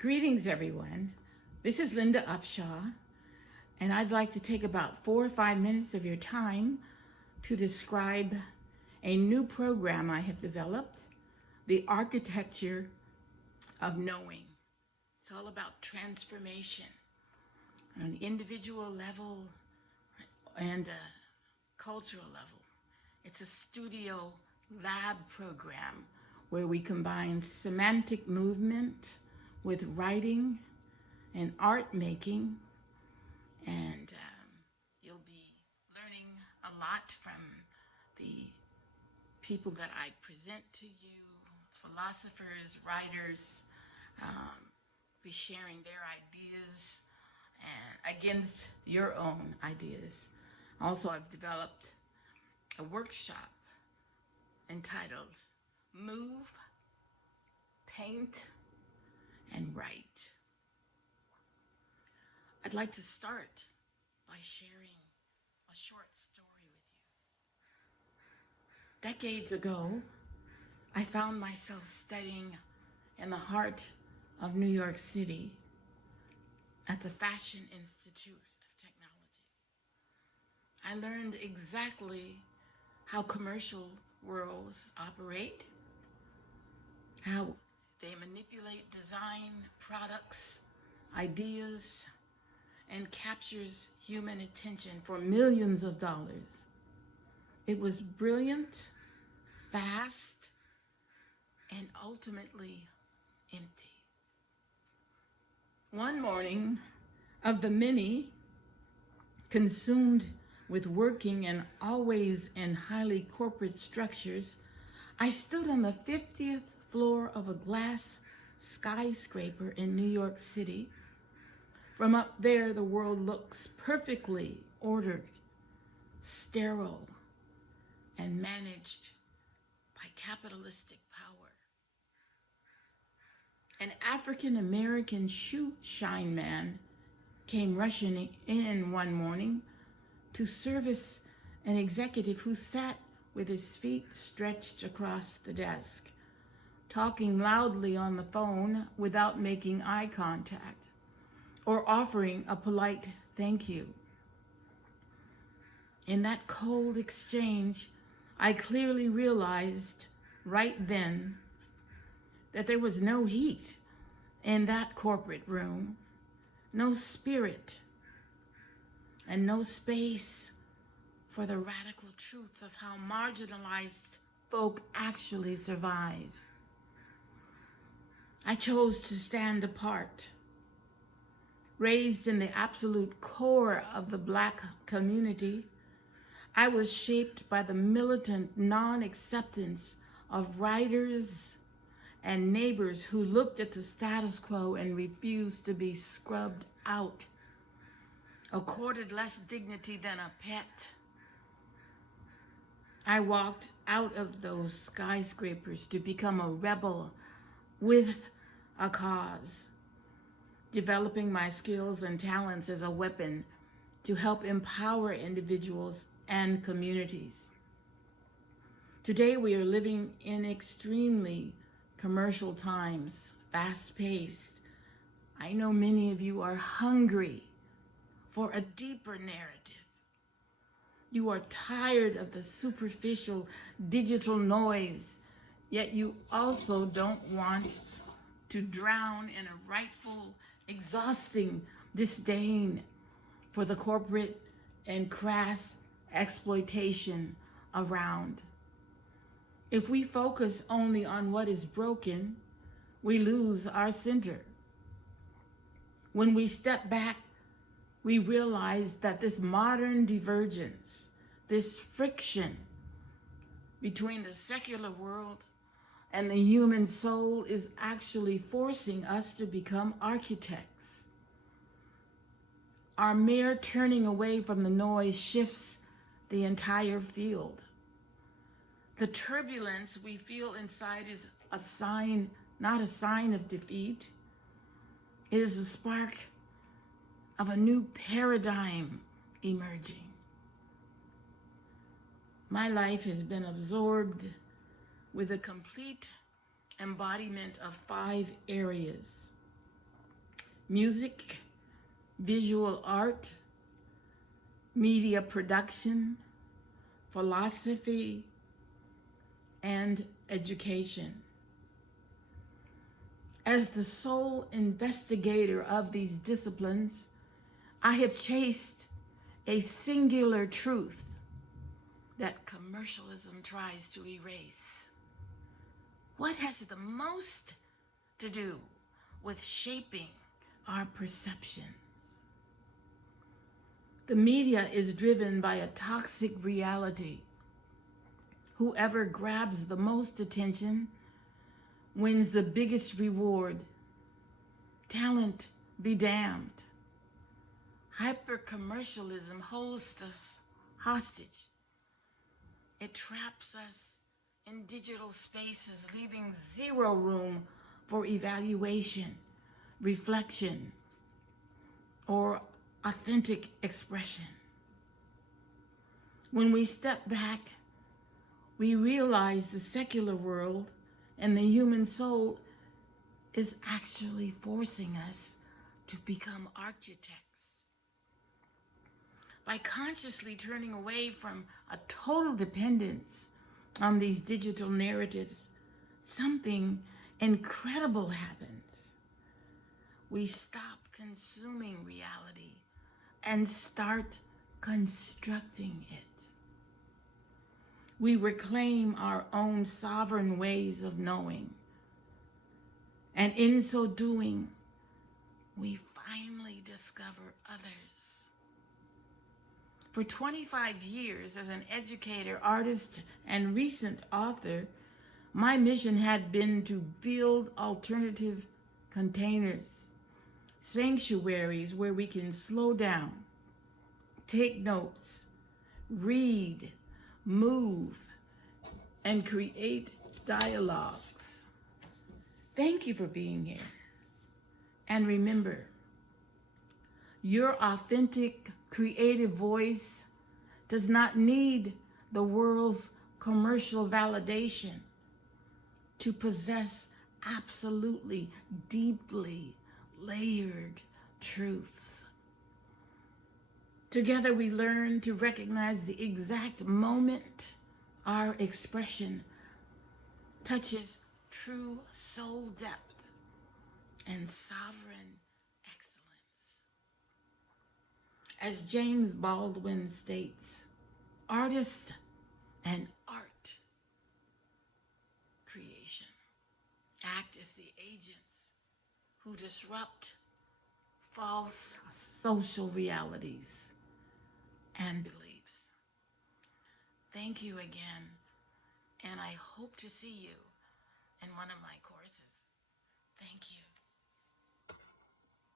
Greetings, everyone. This is Linda Upshaw, and I'd like to take about 4 or 5 minutes of your time to describe a new program I have developed, The Architecture of Knowing. It's all about transformation on an individual level and a cultural level. It's a studio lab program where we combine semantic movement with writing and art making, and you'll be learning a lot from the people that I present to you, philosophers, writers, be sharing their ideas and against your own ideas. Also, I've developed a workshop entitled Move, Paint, and Write. I'd like to start by sharing a short story with you. Decades ago, I found myself studying in the heart of New York City at the Fashion Institute of Technology. I learned exactly how commercial worlds operate, how they manipulate design, products, ideas, and captures human attention for millions of dollars. It was brilliant, fast, and ultimately empty. One morning, of the many consumed with working and always in highly corporate structures, I stood on the 50th floor of a glass skyscraper in New York City. From up there, the world looks perfectly ordered, sterile, and managed by capitalistic power. An African-American shoe shine man came rushing in one morning to service an executive who sat with his feet stretched across the desk, talking loudly on the phone without making eye contact or offering a polite thank you. In that cold exchange, I clearly realized right then that there was no heat in that corporate room, no spirit, and no space for the radical truth of how marginalized folk actually survive. I chose to stand apart. Raised in the absolute core of the Black community, I was shaped by the militant non-acceptance of writers and neighbors who looked at the status quo and refused to be scrubbed out, accorded less dignity than a pet. I walked out of those skyscrapers to become a rebel with a cause, developing my skills and talents as a weapon to help empower individuals and communities. Today, we are living in extremely commercial times, fast-paced. I know many of you are hungry for a deeper narrative. You are tired of the superficial digital noise, yet you also don't want to drown in a rightful, exhausting disdain for the corporate and crass exploitation around. If we focus only on what is broken, we lose our center. When we step back, we realize that this modern divergence, this friction between the secular world and the human soul is actually forcing us to become architects. Our mere turning away from the noise shifts the entire field. The turbulence we feel inside is a sign, not a sign of defeat. It is a spark of a new paradigm emerging. My life has been absorbed with a complete embodiment of 5 areas: music, visual art, media production, philosophy, and education. As the sole investigator of these disciplines, I have chased a singular truth that commercialism tries to erase. What has the most to do with shaping our perceptions? The media is driven by a toxic reality. Whoever grabs the most attention wins the biggest reward. Talent be damned. Hyper-commercialism holds us hostage. It traps us in digital spaces, leaving zero room for evaluation, reflection, or authentic expression. When we step back, we realize the secular world and the human soul is actually forcing us to become architects. By consciously turning away from a total dependence on these digital narratives, something incredible happens. We stop consuming reality and start constructing it. We reclaim our own sovereign ways of knowing. And in so doing, we finally discover others. For 25 years as an educator, artist, and recent author, my mission had been to build alternative containers, sanctuaries where we can slow down, take notes, read, move, and create dialogues. Thank you for being here. And remember, your authentic, creative voice does not need the world's commercial validation to possess absolutely deeply layered truths. Together we learn to recognize the exact moment our expression touches true soul depth and sovereign excellence. As James Baldwin states, artist and art creation act as the agents who disrupt false social realities and beliefs. Thank you again, and I hope to see you in one of my courses. Thank you.